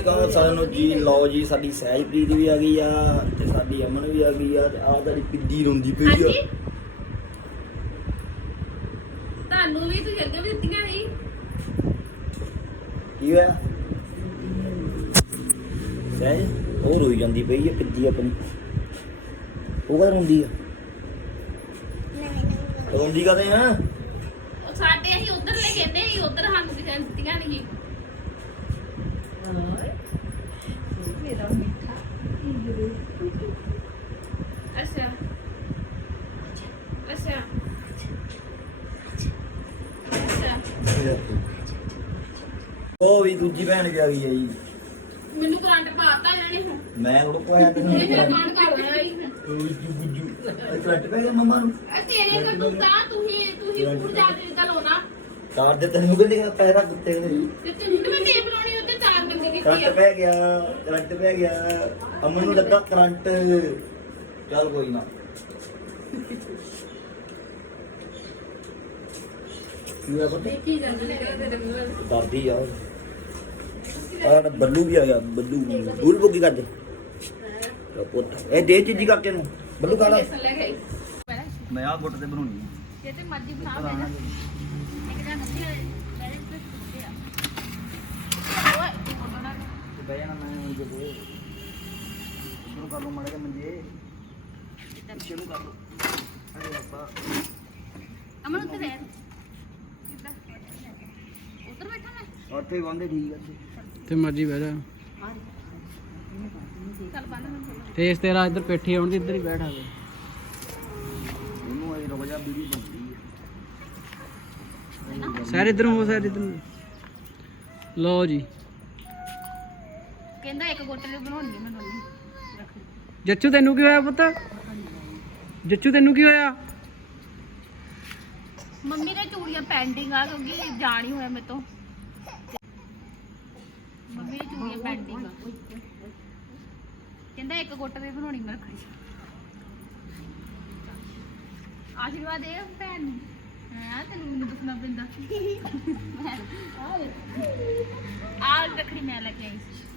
ਸ਼੍ਰੀ ਅਕਾਲ ਸਾਰਿਆਂ ਨੂੰ ਜੀ ਲਓ ਜੀ ਸਾਡੀ ਸਹਿਜਪ੍ਰੀਤ ਵੀ ਆ ਗਈ ਆ ਤੇ ਸਾਡੀ ਅਮਨ ਵੀ ਆ ਗਈ ਆ ਤੇ ਆਹ ਸਾਡੀ ਪਿੱਦੀ ਰੋਂਦੀ ਪਈ ਹਾਂਜੀ। ਆ ਤੁਹਾਨੂੰ ਵੀ ਤੁਸੀਂ ਅੱਗੇ ਵੀ ਦਿੱਤੀਆਂ ਸੀ। ਕੀ ਹੋਇਆ? ਸਹਿਜ ਉਹ ਰੋਈ ਜਾਂਦੀ ਪਈ ਆ ਪਿੱਦੀ ਆਪਣੀ। ਉਹ ਕਾ ਰੋਂਦੀ ਆ? ਰੋਂਦੀ ਕਦੇ ਆ? ਉਹ ਸਾਡੇ ਅਸੀਂ ਉਧਰ ਲੈ ਕਹਿੰਦੇ ਸੀ ਉਧਰ ਸਾਨੂੰ ਨੇ ਦਿੱਤੀਆਂ ਨਹੀਂ ਮੇਰਾ ਮਿੱਠਾ ਅੱਛਾ ਅੱਛਾ ਅੱਛਾ ਉਹ ਵੀ ਦੂਜੀ ਭੈਣ ਵੀ ਆ ਗਈ ਆ ਜੀ? ਮੈਨੂੰ ਕਰੰਟ ਪਾਤਾ ਇਹਨਾਂ ਨੇ ਹੁਣ। ਮੈਂ ਉਹ ਕੋਇਆ ਤੈਨੂੰ ਇਹ ਮੇਰਾ ਕਾਂਡ ਕਰ ਰਿਹਾ ਸੀ। ਗੁੱਜੂ ਗੁੱਜੂ। ਕਰੰਟ ਪੈ ਗਿਆ ਮਮਾ ਨੂੰ। ਇਹ ਤੇਰੇ ਕੋਲ ਤਾਂ ਜਾ ਕੇ ਗੱਲ ਹੋਣਾ ਤਾਰ ਦੇ ਤੈਨੂੰ ਕਹਿੰਦੇ ਪੈਰਾ ਕੁੱਤੇ ਤੇ ਤੈਨੂੰ ਕਰੰਟ ਪੈ ਗਿਆ ਕਰੰਟ ਪੈ ਗਿਆ। ਅਮਨ ਨੂੰ ਲੱਗਾ ਕਰੰਟ। ਚੱਲ ਕੋਈ ਨਾ। ਕੀ ਆ ਪਤਾ? ਕੀ ਜਾਂਦੇ ਨੇ ਤੇਰੇ ਮੂੰਹ ਦਾਦੀ ਆ। ਆਹ ਬੱਲੂ ਵੀ ਆ ਗਿਆ ਬੱਲੂ ਬੁੱਲ ਬੁੱਗੀ ਕਰਦੇ। ਲਓ ਪੁੱਤ ਇਹ ਦੇ ਚੀਜ਼ੀ ਕਰਕੇ ਨੂੰ। ਬੱਲੂ ਕਾਲਾ ਲੈ। ਗਈ ਮੈਂ ਆ ਗੁੱਟ ਤੇ ਬਣਾਉਣੀ ਜੇ ਤੇ ਮਰਜ਼ੀ ਬਣਾ ਲੈ ਇੱਕ ਜਾਂ ਨੱਤੀ ਲੈ ਲੈ ਤੇ ਓਏ ਤੂੰ ਬੋਲਣਾ ਤੇ ਬਹਿ ਜਾਣਾ ਮੈਂ ਮੰਜੇ ਤੇ ਸ਼ੁਰੂ ਕਰ ਲਓ ਮਾੜੇ ਮੰਜੇ। ਸ਼ੁਰੂ ਕਰ ਲਓ। ਅਰੇ ਅੱਪਾ ਅਮਨ ਉੱਤੇ ਬੈਠ ਕਿੱਦਾਂ? ਉੱਧਰ ਬੈਠਾ ਮੈਂ? ਉੱਥੇ ਹੀ ਬੰਦੇ ਠੀਕ ਆ ਤੇ ਮਰਜ਼ੀ ਬਹਿ ਜਾ। ਚੱਲ ਬੰਦ ਮੈਂ ਖੋਲ ਤੇਜ ਤੇਰਾ ਇੱਧਰ ਪੇਠੀ ਆਉਣ ਦੀ ਇੱਧਰ ਹੀ ਬੈਠਾ ਵੇ ਉਹਨੂੰ ਇਹ ਰੁਕ ਜਾ ਵੀਡੀਓ ਬਣਦੀ ਹੈ ਸਰ ਇੱਧਰ ਹੋ ਸਰ ਇੱਧਰ। ਲਓ ਜੀ। ਕਹਿੰਦਾ ਇੱਕ ਗੋਟੇ ਦੀ ਬਣਾਉਣੀ ਹੈ ਮੈਨੂੰ ਨਹੀਂ ਜੱਚੂ ਤੈਨੂੰ ਕੀ ਹੋਇਆ ਪੁੱਤ? ਜੱਚੂ ਤੈਨੂੰ ਕੀ ਹੋਇਆ? ਮੰਮੀ ਦੇ ਚੂੜੀਆਂ ਪੈਂਡਿੰਗ ਆ ਕਿਉਂਕਿ ਜਾਣ ਹੀ ਹੋਇਆ ਮੇਰੇ ਤੋਂ। ਮੰਮੀ ਦੀ ਚੂੜੀਆਂ ਪੈਂਡਿੰਗ ਆ। ਕਹਿੰਦਾ ਇੱਕ ਗੁੱਟ ਦੀ ਬਣਾਉਣੀ ਮੈਂ ਰੱਖਣੀ। ਆਸ਼ੀਰਵਾਦ ਦੇ ਭੈਣ ਨੂੰ। ਹਾਂ ਤੈਨੂੰ ਮੈਨੂੰ ਦੱਸਣਾ ਪੈਂਦਾ। ਆ ਰੱਖੜੀ ਮੈਂ ਲੈ ਕੇ ਆਈ ਸੀ।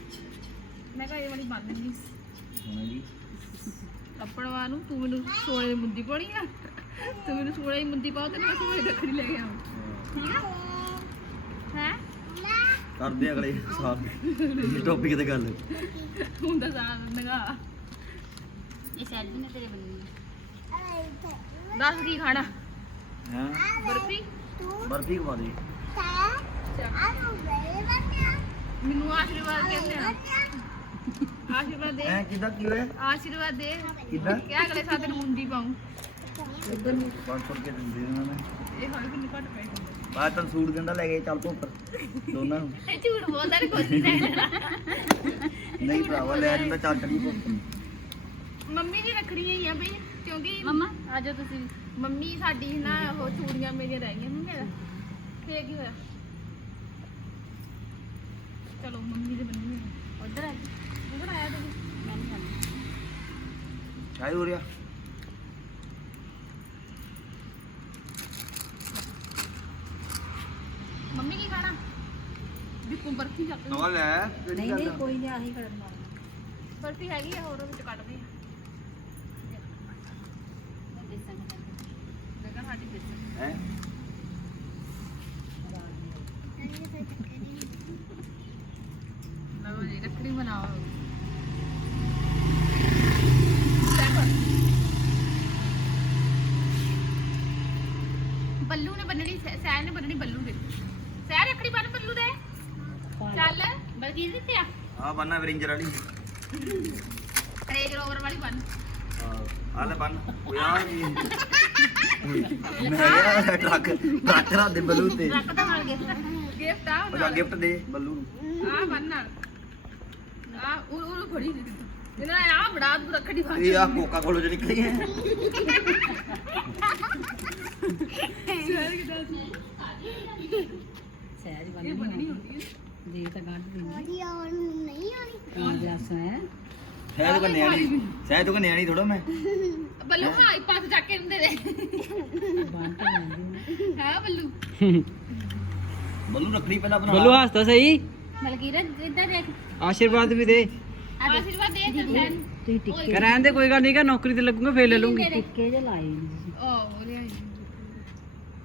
ਮੈਂ ਕਿਹਾ ਇਹ ਵਾਲੀ ਬੰਦ ਨਹੀਂ ਸੀ ਹੁਣ ਜੀ ਕੱਪੜਵਾ ਨੂੰ ਤੂੰ ਮੈਨੂੰ ਸੋਨੇ ਦੀ ਮੁੰਦੀ ਪਾਉਣੀ ਆ। ਤੂੰ ਮੈਨੂੰ ਸੋਨੇ ਦੀ ਮੁੰਦੀ ਪਾਓ ਤੇ ਮੈਂ ਸੋਨੇ ਦੀ ਰੱਖੜੀ ਲੈ ਕੇ ਆਵਾਂ ਠੀਕ ਆ? ਹੈ? ਕਰਦੇ ਅਗਲੇ ਸਾਲ। ਇਸ ਟੌਪਿਕ ਤੇ ਗੱਲ। ਹੁਣ ਤਾਂ ਸਾਰਾ ਨਗਾ ਇਹ ਸੈਲਫੀ ਨੇ ਤੇਰੇ ਬੰਨੀ ਦੱਸ ਕੀ ਖਾਣਾ? ਹੈ? ਬਰਫੀ? ਬਰਫੀ ਖਵਾ ਦੇ। ਮੈਨੂੰ ਆਸ਼ੀਰਵਾਦ ਕਹਿੰਦੇ ਆ। ਆਸ਼ੀਰਵਾਦ ਦੇ। ਐ ਕਿਦਾਂ ਕੀ ਹੋਇਆ? ਆਸ਼ੀਰਵਾਦ ਦੇ। ਕਿੱਦਾਂ? ਕਿ ਅਗਲੇ ਸਾਲ ਤੈਨੂੰ ਮੁੰਦੀ ਪਾਉਂ 500 ਰੁਪਏ ਦਿੰਦੇ ਉਹਨਾਂ ਨੇ। ਇਹ ਹਾਲ ਕਿੰਨੇ ਘੱਟ ਪੈ ਗਏ ਬਾਅਦ ਤਾਂ ਸੂਟ ਕਹਿੰਦਾ ਲੈ ਗਏ ਚੱਲ ਤੋਂ ਉੱਪਰ। ਦੋਨਾਂ ਨੂੰ। ਇਹ ਝੂਠ ਬੋਲਦਾ ਨੇ ਕੋਈ ਨਹੀਂ ਲੈਣਾ ਨਹੀਂ ਭਰਾਵਾ ਲੈ ਜਾਂਦਾ ਚੱਲ ਚੜੀ ਪੁੱਤ ਮੰਮੀ ਦੀ ਰੱਖੜੀਆਂ ਹੀ ਆ ਬਈ ਕਿਉਂਕਿ ਮੰਮਾ ਆਜੋ ਤੁਸੀਂ। ਮੰਮੀ ਸਾਡੀ ਨਾ ਉਹ ਚੂੜੀਆਂ ਮੇਰੀਆਂ ਰਹਿ ਗਈਆਂ ਮੰਮੀ ਫੇਰ ਕੀ ਹੋਇਆ? ਚਲੋ ਮੰਮੀ ਦੇ ਬੰਨੀ ਉਧਰ ਆ। ਉਧਰ ਆਇਆ ਤੇ ਮੈਂ ਨਹੀਂ ਆਉਂਦੀ ਚਾਹੀ ਹੋ ਰਿਹਾ? ਮੰਮੀ ਕੀ ਖਾਣਾ? ਬਿੱਕੂ ਬਰਫੀ ਚੱਕ ਨਵਾ ਲੈ ਨਹੀਂ ਨਹੀਂ ਕੋਈ ਨਹੀਂ ਆਹੀ ਕਰਨ ਵਾਲਾ ਬਰਫੀ ਹੈਗੀ ਆ ਹੋਰ ਉਹ ਵਿੱਚ ਕੱਢਦੇ ਆ। ਦੇਖਾ ਸਾਡੀ ਬੇਸਣ ਹੈ? ਲਓ ਜੀ ਰੱਖੜੀ ਬਣਾਓ। ਬੱਲੂ ਨੇ ਬੰਨਣੀ ਸਹਿ ਸਹਿਰ ਨੇ ਬੰਨਣੀ ਬੱਲੂ ਦੇ। ਸਹਿਰ ਰੱਖੜੀ ਬੰਨ ਬੱਲੂ ਦੇ। ਚੱਲ ਬਲਕੀ ਦਿੱਤੇ ਆ। ਆ ਬੰਨਾ ਵਿਰਿੰਜਰ ਵਾਲੀ। ਰੇਜ ਰੋਵਰ ਵਾਲੀ ਬੰਨ। ਆ ਲੈ ਬੰਨ। ਓਏ ਆ ਕੀ ਮੈਂ ਕਿਹਾ ਟਰੱਕ ਟਰੱਕ ਰਾ ਦੇ ਬਲੂ ਤੇ। ਰੱਖ ਤਾਂ ਨਾਲ ਗਿਫਟ ਗਿਫਟ ਆ ਉਹ ਗਿਫਟ ਦੇ ਬੱਲੂ ਨੂੰ। ਆ ਬੰਨ ਨਾਲ। ਆ ਉਹ ਉਹ ਫੜੀ ਦੇ ਇਹਨਾਂ ਆ ਬੜਾ ਤੂੰ ਰੱਖੜੀ ਬੰਨ। ਇਹ ਆ ਕੋਕਾ ਕੋਲੋ ਚ ਨਿਕਲੀ ਹੈ। ਸਹਿਜ ਬੰਨੀ ਦੇ ਤਾਂ ਗੰਢ ਦੀ ਨਹੀਂ ਆਉਣੀ। ਗਲਾਸ ਹੈ ਸਹਿ ਤੂੰ ਨਿਆਣੀ ਸਹਿ ਤੂੰ ਨਿਆਣੀ ਥੋੜਾ ਮੈਂ। ਬੱਲੂ ਹਾਈ ਪਾਸ ਜਾ ਕੇ ਹੁੰਦੇ ਦੇ ਬੰਨ ਕੇ ਲੈਂਦੀ ਹੈ। ਬੱਲੂ। ਬੱਲੂ ਰੱਖੜੀ ਪਹਿਲਾਂ ਬਣਾ। ਬੱਲੂ ਹੱਸਦਾ ਸਹੀ। ਮਲਕੀਰਤ ਇੱਧਰ ਦੇਖ। ਆਸ਼ੀਰਵਾਦ ਵੀ ਦੇ। ਆਸ਼ੀਰਵਾਦ ਦੇ ਤੇ ਫੈਨ ਤੁਸੀਂ ਟਿੱਕੇ ਰਹਿਣ ਦੇ ਕੋਈ ਗੱਲ ਨਹੀਂ ਕਿ ਨੌਕਰੀ ਤੇ ਲੱਗੂਗਾ ਫੇਰ ਲੈ ਲੂੰਗੀ ਟਿੱਕੇ ਜੇ ਲਾਏ ਨੇ ਉਹ ਲਿਆਈ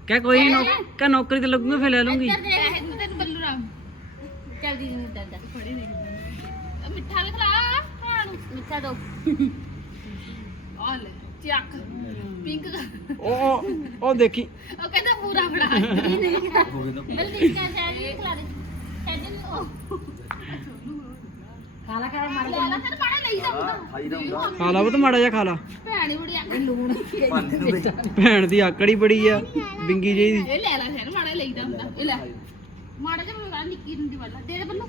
ਕਹਿ ਕੋਈ ਨਹੀਂ ਕਿ ਨੌਕਰੀ ਤੇ ਲੱਗੂਗਾ ਫੇਰ ਲੈ ਲੂੰਗੀ ਇੱਧਰ ਦੇਖ ਤੈਨੂੰ ਤੈਨੂੰ ਬੱਲੂ ਰਾਮ। ਚੱਲ ਦੀ ਨੂੰ ਦੱਦਾ ਫੜੀ ਨਹੀਂ ਇਹ ਮਿੱਠਾ ਲਿਖਲਾ ਖਾਣ ਨੂੰ। ਮਿੱਠਾ ਦੋ। ਆ ਲੈ ਚੱਕ। ਪਿੰਕ ਉਹ ਉਹ- ਉਹ ਦੇਖੀ। ਉਹ ਕਹਿੰਦਾ ਪੂਰਾ ਬਣਾ ਬਲਦੀ ਕਾ ਸਾਰੀ ਖਲਾ ਦੇ। ਕਹਿੰਦੇ ਨੂੰ ਕਾਲਾ ਕਾਲਾ ਮਾਰ ਲੈ ਲੈ ਤੈਨੂੰ ਬੜਾ ਲਈ ਜਾਊਗਾ ਖਾਈ ਦਾ ਹੁੰਦਾ ਖਾ ਲਾ। ਉਹ ਤਾਂ ਮਾੜਾ ਜਿਹਾ ਖਾ ਲਾ। ਭੈਣੀ ਲੂਣ ਨੂੰ ਦੇ ਭੈਣ ਦੀ ਆਕੜੀ ਬੜੀ ਆ ਬਿੰਗੀ ਜਿਹੀ ਦੀ। ਇਹ ਲੈ ਲੈ ਫੇਰ ਮਾੜਾ ਲਈ ਦਾ ਹੁੰਦਾ ਇਹ ਲੈ। ਮਾੜਾ ਜਿਹਾ ਬਣਾ ਨਿੱਕੀ ਹੁੰਦੀ ਵਾਲਾ ਦੇ ਦੇ ਬੱਲੂ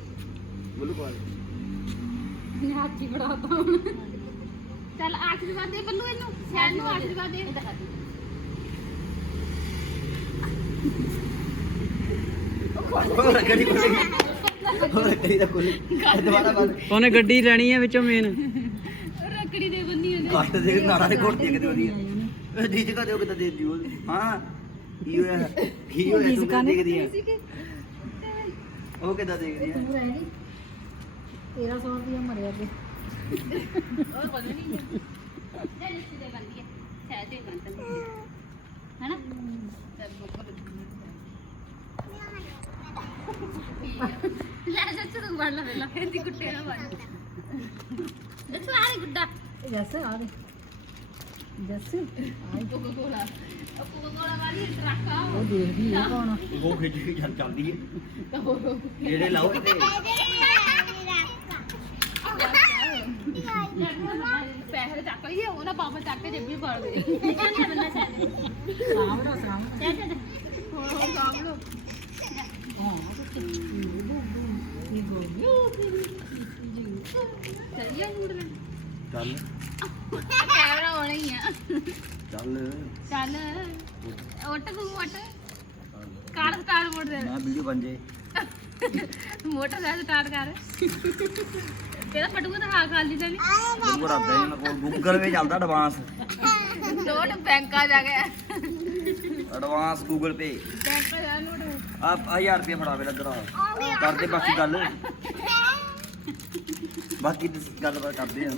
ਬੋਲੂ ਪਾ ਨੇ ਹੱਥੀ ਬੜਾਤਾ ਹੁਣ। ਚੱਲ ਆਸ਼ੀਰਵਾਦ ਦੇ ਬੱਲੂ ਇਹਨੂੰ ਸੈਨ ਨੂੰ ਆਸ਼ੀਰਵਾਦ ਦੇ। ਹੋਰ ਕਰੀ ਕੋਲੀ ਹੋਰ ਕਰੀ ਦਾ ਕੋਲੀ ਦੁਬਾਰਾ ਬਾਦ। ਉਹਨੇ ਗੱਡੀ ਲੈਣੀ ਆ ਵਿੱਚੋਂ ਮੇਨ ਰੱਕੜੀ ਦੇ ਬੰਨੀ ਉਹਨੇ ਕੱਟ ਦੇ ਨਾਰਾ ਦੇ ਘੋਟ ਦੇ ਕਿਤੇ ਉਹਦੀ ਇਹ ਦੀ ਜਗ੍ਹਾ ਦੇ ਉਹ ਕਿਤੇ ਦੇ ਦਿਓ। ਹਾਂ ਕੀ ਹੋਇਆ? ਕੀ ਹੋਇਆ? ਤੂੰ ਦੇਖਦੀ ਆ? ਉਹ ਕਿਦਾਂ ਦੇਖਦੀ ਆ? ਤੂੰ ਰਹਿ ਗਈ 1300 ਰੁਪਇਆ ਮਰਿਆ ਤੇ ਉਹ ਬੰਨੀ ਨਹੀਂ ਜੇ ਲਿਸਟ ਦੇ ਬੰਦੀ ਹੈ ਸਹਿ ਤੇ ਗੰਤ ਹੈਨਾ? ਲੈ ਸੱਚ ਤੂੰ ਵੜ ਲੈ ਪਹਿਲਾਂ। ਇਹਦੀ ਗੁੱਟੇ ਨਾ ਵੜ। ਦੱਸੋ ਆ ਨੀ ਗੁੱਡਾ। ਜੱਸ ਆ ਦੇ ਜੱਸ ਕੋਕੋ ਕੋਲਾ ਕੋਕੋ ਕੋਲਾ ਵਾਲੀ ਟਰੱਕ ਆ ਉਹ ਦੇਖਦੀ ਹੈ ਕੌਣ ਉਹ ਖਿੱਚ ਕੇ ਚੱਲ ਚੱਲਦੀ ਹੈ ਤਾਂ ਜਿਹੜੇ ਲਾਓ ਕਿਤੇ ਪੈਸੇ ਚੱਕ ਲਈਏ ਉਹ ਨਾ ਬਾਬਾ ਚੱਕ ਕੇ ਜੇਬੀ ਪਾ ਦੇ ਸਾਹਮਣੇ ਸਾਹਮਣੇ ਹੋਰ ਹੋਰ ਕੰਮ ਲੋ ਇਹ ਗੋਲੀ ਚੱਲੀਏ ਨੂੜ ਲੈ ਚੱਲ। ਕੈਮਰਾ ਹੋਣਾ ਹੀ ਆ। ਚੱਲ। ਚੱਲ। ਉੱਟ ਤੂੰ ਉੱਟ ਕਾਰ ਸਟਾਰਟ ਮੋੜ ਦੇ ਮੈਂ ਵੀਡੀਓ ਬਣ ਜੇ। ਮੋਟਰ ਦਾ ਸਟਾਰਟ ਕਰ। ਤੇਰਾ ਫਟੂਗਾ ਤਾਂ ਹਾਂ ਖਾਲੀ ਤੇ ਨਹੀਂ ਗੂਗਲ ਰੱਖਦਾ ਇਹਨਾਂ ਕੋਲ ਗੂਗਲ ਵੇ ਚੱਲਦਾ ਐਡਵਾਂਸ ਨੋਟ ਬੈਂਕਾ ਜਾ ਕੇ। ਐਡਵਾਂਸ ਗੂਗਲ ਪੇ ਬੈਂਕਾ ਜਾ ਨੋਟ। ਆ 1000 ਰੁਪਏ ਫੜਾ ਵੇ ਇੱਧਰ ਆ। ਕਰਦੇ ਬਾਕੀ ਗੱਲ। ਬਾਕੀ ਦੀ ਗੱਲਬਾਤ ਕਰਦੇ ਆ।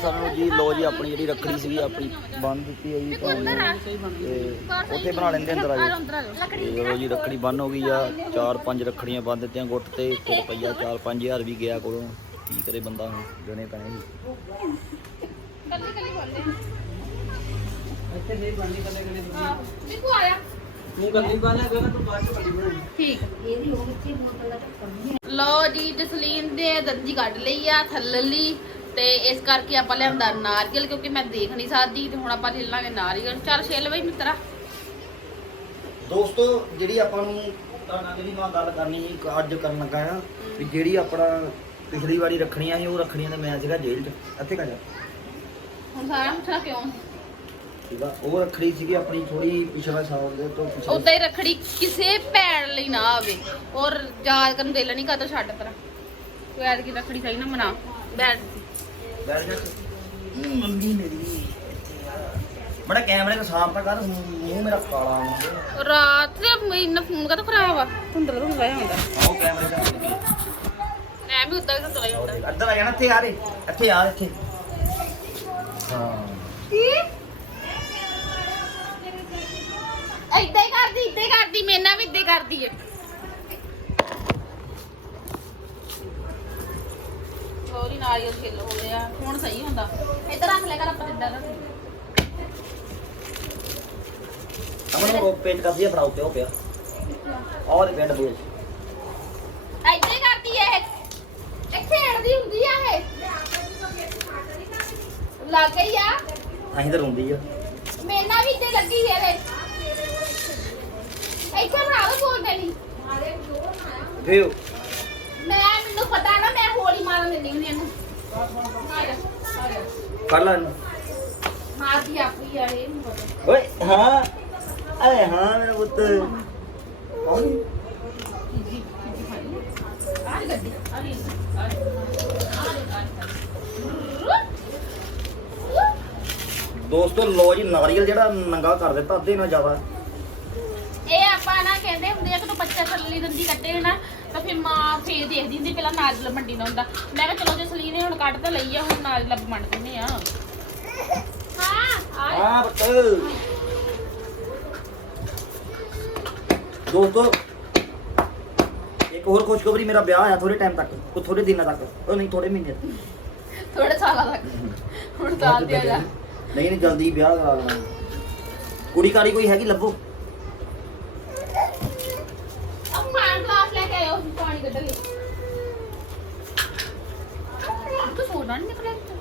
ਸਾਨੂੰ ਜੀ ਲੋ ਜੀ ਆਪਣੀ ਜਿਹੜੀ ਰੱਖੜੀ ਸੀਗੀ ਆਪਣੀ ਬੰਨ ਦਿੱਤੀ ਹੈ ਜੀ ਤੇ ਉੱਥੇ ਬਣਾ ਲੈਂਦੇ ਅੰਦਰ ਆ ਜੀ। ਆ ਲੋ ਜੀ ਰੱਖੜੀ ਬੰਨ ਹੋ ਗਈ ਆ। ਚਾਰ ਪੰਜ ਰੱਖੜੀਆਂ ਬੰਨ ਦਿੱਤੀਆਂ ਗੁੱਟ ਤੇ ਤੇ ਰੁਪਈਆ 4-5000 ਵੀ ਗਿਆ ਕੋਲੋਂ। ਕੀ ਕਰੇ ਬੰਦਾ ਹੁਣ ਦੇਣੇ ਪੈਣੇ ਜੀ ਕੱਲੀ ਕੱਲੀ ਬੋਲਦੇ ਇੱਥੇ ਨਹੀਂ ਬਣਨੀ ਕੱਲੇ ਕੱਲੇ ਨਿਕੂ ਆਇਆ। ਤੂੰ ਗੱਲੀ ਬਾਲਾ ਕਰ ਤੂੰ ਬਾਅਦ ਚ ਬਣੀ ਠੀਕ। ਇਹਦੀ ਉਹ ਵਿੱਚੇ ਬੋਤਲ ਦਾ ਢੱਕਣ ਨਹੀਂ ਲੋ ਜੀ ਜਸਲੀਨ ਦੇ ਦੰਦੀ ਕੱਢ ਲਈ ਆ ਥੱਲਲੀ ਤੇ ਇਸ ਕਰਕੇ ਆਪਾਂ ਲਿਆਂਦਾ ਨਾਰੀਅਲ ਕਿਉਂਕਿ ਮੈਂ ਦੇਖ ਨਹੀਂ ਸਕਦੀ ਤੇ ਹੁਣ ਆਪਾਂ ਲੈ ਲਾਂਗੇ ਨਾਰੀਅਲ। ਚੱਲ ਛਿੱਲ ਬਈ ਮਿੱਤਰਾ। ਦੋਸਤੋ ਜਿਹੜੀ ਆਪਾਂ ਨੂੰ ਤੁਹਾਡਾ ਜਿਹੜੀ ਮੈਂ ਗੱਲ ਕਰਨੀ ਸੀ ਅੱਜ ਕਰਨ ਲੱਗਾ ਆ ਵੀ ਜਿਹੜੀ ਆਪਣਾ ਪਿਛਲੀ ਵਾਰੀ ਰੱਖਣੀਆਂ ਸੀ ਉਹ ਰੱਖਣੀਆਂ ਤੇ ਮੈਂ ਸੀਗਾ ਜੇਲ੍ਹ 'ਚ। ਇੱਥੇ ਕਾ ਜਾ। ਹੁਣ ਸਾਰਾ ਕਿਉਂ? ਠੀਕ ਆ। ਉਹ ਰੱਖੜੀ ਸੀਗੀ ਆਪਣੀ ਥੋੜੀ ਪਿਛਲੇ ਸਾਲ ਦੇ ਤੋਂ ਪਿਛਲੇ ਉਦਾਂ ਹੀ ਰੱਖੜੀ ਕਿਸੇ ਭੈਣ ਲਈ ਨਾ ਆਵੇ। ਔਰ ਯਾਦ ਕਰਨ ਦਿਲ ਨਹੀਂ ਕਰਦਾ ਛੱਡ ਪਰਾਂ ਤੂੰ ਐਤਕੀ ਰੱਖੜੀ ਸਹੀ ਨਾ ਮਨਾ। ਬੈਠ। ਬੈਠ ਜਾ। ਹੂੰ, ਮੰਮੀ ਮੇਰੀ। ਬੜਾ ਕੈਮਰੇ ਨੂੰ ਸਾਫ਼ ਤਾਂ ਕਰ ਮੂੰਹ ਮੇਰਾ ਕਾਲਾ ਆ ਰਾਤ ਦੇ ਮੈਨਾਂ ਫੋਨ ਕਾ ਖਰਾਬ ਆ? ਧੁੰਦਲਾ ਧੁੰਦਲਾ ਜਿਹਾ ਹੁੰਦਾ। ਆਓ ਕੈਮਰੇ ਦਾ ਮੈਂ ਵੀ ਉਦਾਂ ਹੀ ਧੁੰਦਲਾ ਜਿਹਾ ਹੁੰਦਾ। ਇੱਧਰ ਆ ਜਾਣਾ ਇੱਥੇ ਆ ਰੇ। ਇੱਥੇ ਆ ਇੱਥੇ। ਹਾਂ। ਏਦਾਂ ਹੀ ਕਰਦੀ ਹੀ ਕਰਦੀ ਮੈਨਾਂ ਵੀ ਹੀ ਕਰਦੀ ਏ। ਸੋਰੀ ਨਾਰੀਅਲ ਛਿੱਲ ਹੋ ਗਿਆ। ਹੁਣ ਸਹੀ ਹੁੰਦਾ। ਇੱਧਰ ਰੱਖ ਲੈ ਕਰ ਆਪਾਂ ਜਿੱਦਾਂ ਰੱਖ ਅਮਨ ਉਹ ਪੇਂਟ ਕਰਦੀ ਆ ਫਰਾਉ ਤੇ ਉਹ ਪਿਆ ਔਰ ਪਿੰਡ ਬੋਲ ਹੀ ਕਰਦੀ ਏ ਇਹ। ਇਹ ਖੇਡਦੀ ਹੁੰਦੀ ਆ ਇਹ। ਲੱਗ ਗਈ ਆ। ਅਸੀਂ ਤਾਂ ਰੋਂਦੀ ਆ। ਮੈਨਾਂ ਵੀ ਇੱਥੇ ਲੱਗੀ ਏ ਵੇ ਇੱਥੇ ਬਣਾ ਲਓ ਬੋਲਦੇ ਨਹੀਂ ਫੇਰ ਮੈਂ ਮੈਨੂੰ ਪਤਾ ਨਾ ਮੈਂ ਹੋਲੀ ਮਾਰਨ ਦਿੰਦੀ ਹੁੰਦੀ ਇਹਨੂੰ। ਆ ਜਾ ਆ ਜਾ ਕਰ ਲੈ ਇਹਨੂੰ। ਮਾਰਦੀ ਆਪੀ ਯਾਰ ਇਹ ਨਹੀਂ ਪਤਾ। ਓਏ ਹਾਂ। ਅਰੇ ਹਾਂ ਮੇਰਾ ਪੁੱਤ। ਕੌਣ? ਆ ਰਹੀ ਗੱਡੀ ਆ ਰਹੀ ਆ ਰਹੀ ਦੋਸਤੋ ਲੋ ਜੀ ਨਾਰੀਅਲ ਜਿਹੜਾ ਨੰਗਾ ਕਰ ਦਿੱਤਾ ਅੱਧੇ ਨਾਲ ਜ਼ਿਆਦਾ। ਬੱਚਾ ਥੱਲੇ ਦੰਦੀ ਕੱਢੇ ਨਾ ਤਾਂ ਫਿਰ ਮਾਂ ਫੇਰ ਦੇਖਦੀ ਹੁੰਦੀ ਪਹਿਲਾਂ ਨਾਜ਼ਲ ਮੰਡੀ ਦਾ ਹੁੰਦਾ। ਮੈਂ ਕਿਹਾ ਚਲੋ ਜੇ ਸਲੀ ਨੇ ਹੁਣ ਕੱਢ ਤਾਂ ਲਈ ਆ ਹੁਣ ਨਾਜ਼ਲ ਮੰਡ ਦਿੰਦੇ ਆ ਹਾਂ ਆ ਪੁੱਤ ਦੋਸਤੋ ਇੱਕ ਹੋਰ ਖੁਸ਼ਖਬਰੀ ਮੇਰਾ ਵਿਆਹ ਆ ਥੋੜੇ ਟਾਈਮ ਤੱਕ ਉਹ ਥੋੜੇ ਦਿਨਾਂ ਤੱਕ ਉਹ ਨਹੀਂ ਥੋੜੇ ਮਹੀਨੇ ਤੱਕ। ਥੋੜੇ ਸਾਲਾਂ ਤੱਕ ਹੁਣ ਸਾਲ ਦੇ ਆ ਜਾ ਨਹੀਂ ਨਹੀਂ ਜਲਦੀ ਵਿਆਹ ਕਰਾ ਲੈਣਾ ਕੁੜੀ ਕਾੜੀ ਕੋਈ ਹੈਗੀ ਲੱਭੋ।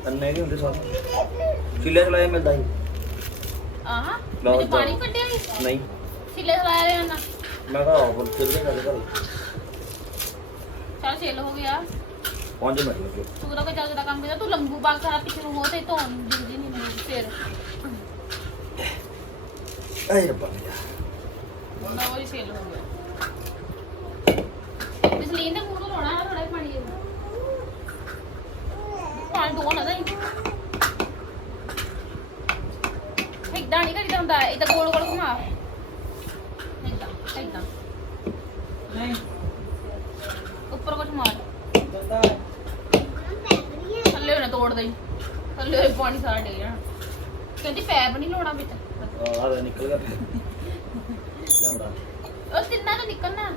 ਅੰਨੇ ਨਹੀਂ ਹੁੰਦੇ ਸਭ। ਚਿੱਲੇ ਚਲਾਇਆ ਮਿਲਦਾ ਸੀ। ਆਹ ਲਓ ਮੈਨੂੰ ਪਾਣੀ ਦੱਸ। ਕੱਢਿਆ ਸੀ? ਨਹੀਂ। ਛਿੱਲੇ ਚਲਾਇਆ ਰਿਆ ਨਾ ਮੈਂ ਕਿਹਾ ਆਫਰ ਚਿੱਲੇ ਨਾਲ ਕਰ ਚਲ ਛਿੱਲ ਹੋ ਗਿਆ। ਪੰਜ ਮਿੰਟ ਲੱਗੇ। ਤੂੰ ਤਾਂ ਕੋਈ ਚੱਜ ਦਾ ਕੰਮ ਕੀਤਾ ਤੂੰ ਲੰਬੂ ਬਾਗ ਸਾਰਾ ਪਿੱਛੇ ਨੂੰ ਹੋ ਤੇ ਧੋਣ ਦਿੰਦੀ ਨਹੀਂ ਮੈਨੂੰ ਫਿਰ। ਐ ਰੱਬਾ ਮੇਰਾ। ਉਹਨਾਂ ਉਹ ਛਿੱਲ ਹੋ ਗਿਆ। ਇਸ ਲੀਨ ਦੇ ਮੂੰਹ ਨੂੰ ਲਾਉਣਾ ਹੈ ਥੋੜਾ ਪਾਣੀ ਇਹਨੂੰ। ਪਾਣੀ ਦੋ ਨਾ ਦਈ ਇਦਾਂ ਨਹੀਂ ਕਰੀਦਾ ਹੁੰਦਾ ਇਦਾਂ ਗੋਲ ਗੋਲ ਘੁਮਾ ਇਦਾਂ ਇਦਾਂ ਨਹੀਂ ਉੱਪਰ ਕੁਝ ਮਾਰ ਥੱਲੇ ਉਹਨੇ ਤੋੜ ਦੇਈ ਥੱਲੇ ਪਾਣੀ ਸਾਰਾ ਡੇ ਜਾਣਾ ਕਹਿੰਦੀ ਪੈਪ ਨਹੀਂ ਲਾਉਣਾ ਵਿੱਚ। ਆ ਦਾ ਨਿਕਲ ਗਿਆ। ਲੰਬਾ ਉਹ ਤਿੰਨਾਂ ਦਾ ਨਿਕਲਣਾ।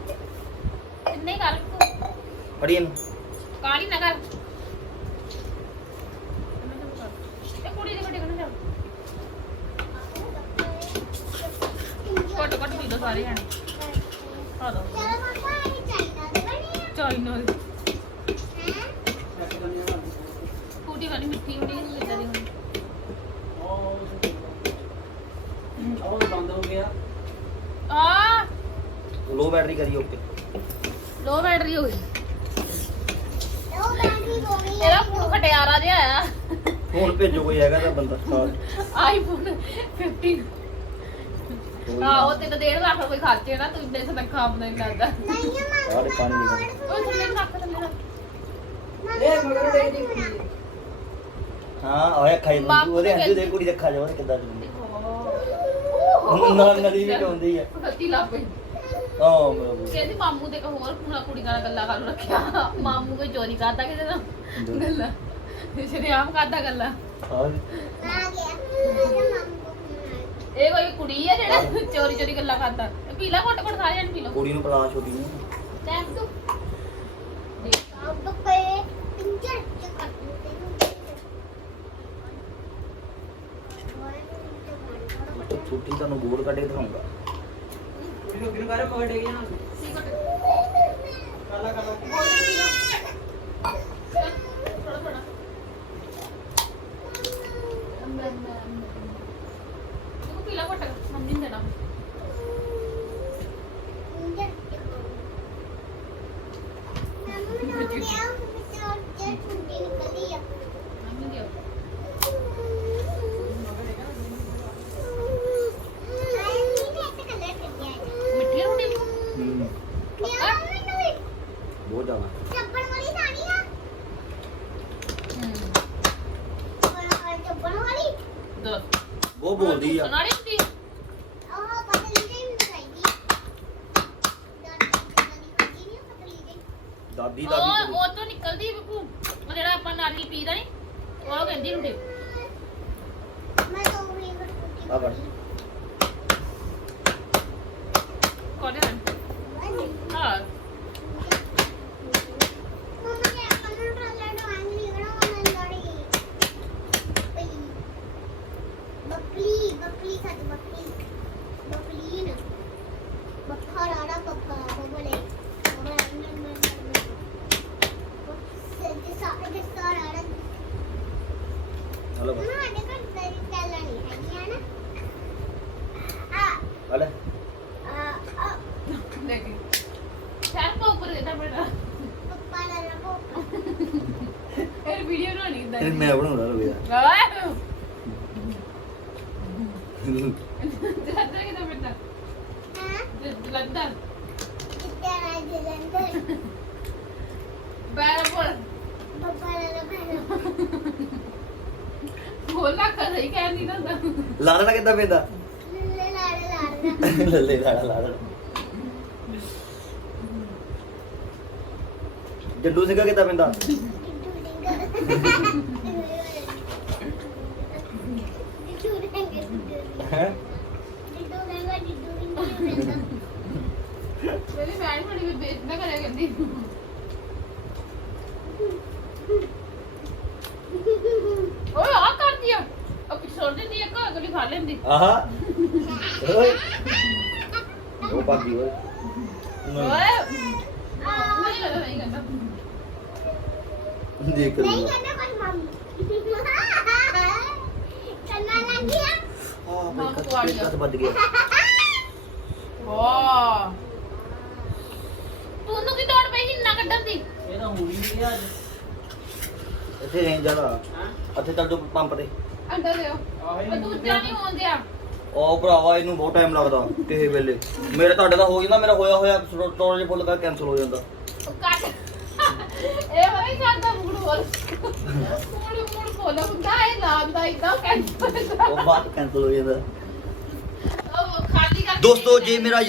ਤਿੰਨੇ ਗੱਲ ਫੜੀ ਇਹਨੂੰ। ਕਾਲੀ ਨਾ ਕਰ। ਘੱਟ ਘੱਟ ਪੀ ਲਓ ਸਾਰੇ ਜਾਣੇ। ਆ ਦੋ ਚਾਈਨਾ ਦੀ ਫੂਟੀ ਵਾਲੀ ਮਿੱਠੀ ਹੋਣੀ ਨਹੀਂ ਇਦਾਂ ਦੀ ਹੋਣੀ। ਉਹ ਬੰਦ ਹੋ ਗਿਆ ਆ। ਲੋ ਬੈਟਰੀ ਕਰੀ ਓਕੇ। ਲੋ ਬੈਟਰੀ ਹੋ ਗਈ। ਤੇਰਾ ਫੋਨ ਖਟਿਆਰਾ ਜਿਹਾ ਆਇਆ। ਫੋਨ ਭੇਜੋ ਕੋਈ ਹੈਗਾ ਤਾਂ ਬੰਦਾ ਆਈਫੋਨ 15 ਆਹੋ ਤੇ ਤਾਂ 1.5 ਲੱਖ ਰੁਪਏ ਖਰਚੇ ਨਾ ਤੂੰ ਇੰਨੇ ਸਨਖਾ ਆਪਣਾ ਨਹੀਂ ਲੱਗਦਾ ਸਾਰੇ ਪਾਣੀ ਦੀ। ਉਹ ਥੱਲੇ ਨੂੰ ਰੱਖ ਥੱਲੇ ਰੱਖ। ਇਹ ਮਗਰ ਦੇ ਦੀ ਹਾਂ ਆਇਆ ਖਾਈ ਬਾਪੂ ਉਹਦੇ ਹੰਝੂ ਦੇ ਕੁੜੀ ਦੇਖਾ ਜਾਵੇ ਕਿੱਦਾਂ ਚੁੰਦੀ ਨਾਲ ਨਦੀ ਵੀ ਚੁੰਦੀ ਆ। ਸੱਚੀ ਲੱਭ ਪਈ ਆ ਮੇਰਾ ਬੂ ਕਹਿੰਦੀ ਮਾਮੂ ਤੇ ਇੱਕ ਹੋਰ ਕੁੜਾ ਕੁੜੀ ਨਾਲ ਗੱਲਾਂ ਕਰ ਰੱਖਿਆ। ਮਾਮੂ ਕੋਈ ਚੋਰੀ ਕਰਦਾ ਕਿਸੇ ਦਾ ਗੱਲਾਂ। ਜਿਹੜੇ ਆਪ ਕਰਦਾ ਗੱਲਾਂ। ਹਾਂ। ਇਹ ਕੋਈ ਕੁੜੀ ਹੈ ਜਿਹੜਾ ਚੋਰੀ ਚੋਰੀ ਗੱਲਾਂ ਕਰਦਾ ਇਹ ਪੀ ਲਾ ਘੁੱਟ ਘੁੱਟ ਸਾਰੇ ਜਣ ਪੀ ਲਓ ਕੁੜੀ ਨੂੰ ਪਲਾ ਛੋਟੀ ਨੂੰ ਦੇਖ ਤੂੰ ਤੇ ਛੋਟੀ ਤੁਹਾਨੂੰ ਗੋਲ ਕੱਢ ਕੇ ਦਿਖਾਉਂਗਾ ਇਹਨੂੰ ਕਿਨੂੰ ਕਰੇ ਮਗਰ ਡੇ ਗਿਆ ਸੀ ਘੁੱਟ ਕਾਲਾ ਕਾਲਾ ਬੋਲ ਦੇ ਪੀ ਲਓ ਚੱਲ, ਥੋੜਾ ਥੋੜਾ ਅੰਦਰ ਅੰਦਰ ਤੂੰ ਪੀ ਲਾ ਘੁੱਟ ਮੰਮੀ ਨੇ ਦੇਣਾ ਮੰਮੀ ਦਿਓ ਮਿੱਠੀ ਰੋਟੀ ਹੂੰ ਬਹੁਤ ਜ਼ਿਆਦਾ ਹੂੰ ਦੋ ਬਹੁਤ ਬੋਲਦੀ ਆ ਸੁਣਾੜੀ ਹੁੰਦੀ ਦਾਦੀ ਉਹ ਦਾਦੀ ਉਹ ਤੋਂ ਨਿਕਲਦੀ ਬੱਬੂ ਉਹ ਜਿਹੜਾ ਆਪਾਂ ਨਾਰੀਅਲ ਪੀਦਾ ਨਹੀਂ ਉਹ ਕਹਿੰਦੀ ਹੁੰਦੀ। ਆ ਫੜ ਮੈਂ ਬਣਾਉਣਾ ਰਵੇ ਯਾਰ ਜਲੰਧਰ ਕਿਦਾਂ ਮਿਲਦਾ ਜਲੰਧਰ ਬੈਰਪੁਰ ਬੋਲਾ ਕਰ ਰਹੀ ਕਹਿੰਦੀ ਨਾ ਹੁੰਦਾ। ਲਾੜਾ ਕਿੱਦਾਂ ਪੈਂਦਾ ਲੱਲੇ ਲਾੜਾ ਕਿੱਦਾਂ ਪੈਂਦਾ? ਵੀ ਬੇਇੱਜ਼ਤੀ ਨਾ ਕਰਿਆ ਕਹਿੰਦੀ ਓਏ ਆ ਕਰਦੀ ਆ। ਉਹ ਪਿਛੋੜ ਦਿੰਦੀ ਆ ਕਾ ਅਗਲੀ ਖਾ ਲੈਂਦੀ। ਆਹਾ। ਓਏ। ਉਹ ਬਾਕੀ ਓਏ। ਓਏ। ਨਹੀਂ ਕਰਦਾ ਨਹੀਂ ਕਰਦਾ ਦੇਖ ਨਹੀਂ ਲਓ ਕਰਨਾ ਕੋਈ ਮੰਮੀ। ਕਰਨਾ ਲੱਗਿਆ ਆਹ ਮਾਂ ਕੱਟ ਵੱਜ ਗਿਆ। ਵਾਹ ਤੂੰ ਨੂੰ ਕੀ ਲੋੜ ਪਈ ਹਿੰਨਾ ਕੱਢਣ ਦੀ ਇਹ ਅੱਜ ਇੱਥੇ ਰੇਂਜ ਜਾਣਾ ਇੱਥੇ ਚੱਲ ਜੋ ਪੰਪ ਤੇ। ਅੰਦਰ ਦਿਓ ਉਹ ਦੂਜਾ ਨਹੀਂ ਹੋਣ ਦਿਆ। ਉਹ ਭਰਾਵਾ ਇਹਨੂੰ ਬਹੁਤ ਟਾਈਮ ਲੱਗਦਾ ਕਿਸੇ ਵੇਲੇ। ਮੇਰੇ ਤੁਹਾਡੇ ਦਾ ਹੋ ਜਾਂਦਾ ਮੇਰਾ ਹੋਇਆ ਹੋਇਆ ਸਟੋਰੇਜ ਫੁੱਲ ਕਰ ਕੈਨਸਲ ਹੋ ਜਾਂਦਾ। ਕੱਟ। ਇਹ ਵਾਲਾ ਹੀ ਕਰਦਾ ਮੂਡ ਬੋਲ। ਮੂਡ ਮੂਡ ਬੋਲ। ਹੁੰਦਾ ਇਹ ਲਾਂਦਾ ਇਦਾਂ ਕੈਂਸਲ ਉਹ ਬਾਅਦ ਕੈਨਸਲ ਹੋ ਜਾਂਦਾ। ਦੋਸਤੋ ਜੇ ਮੇਰਾ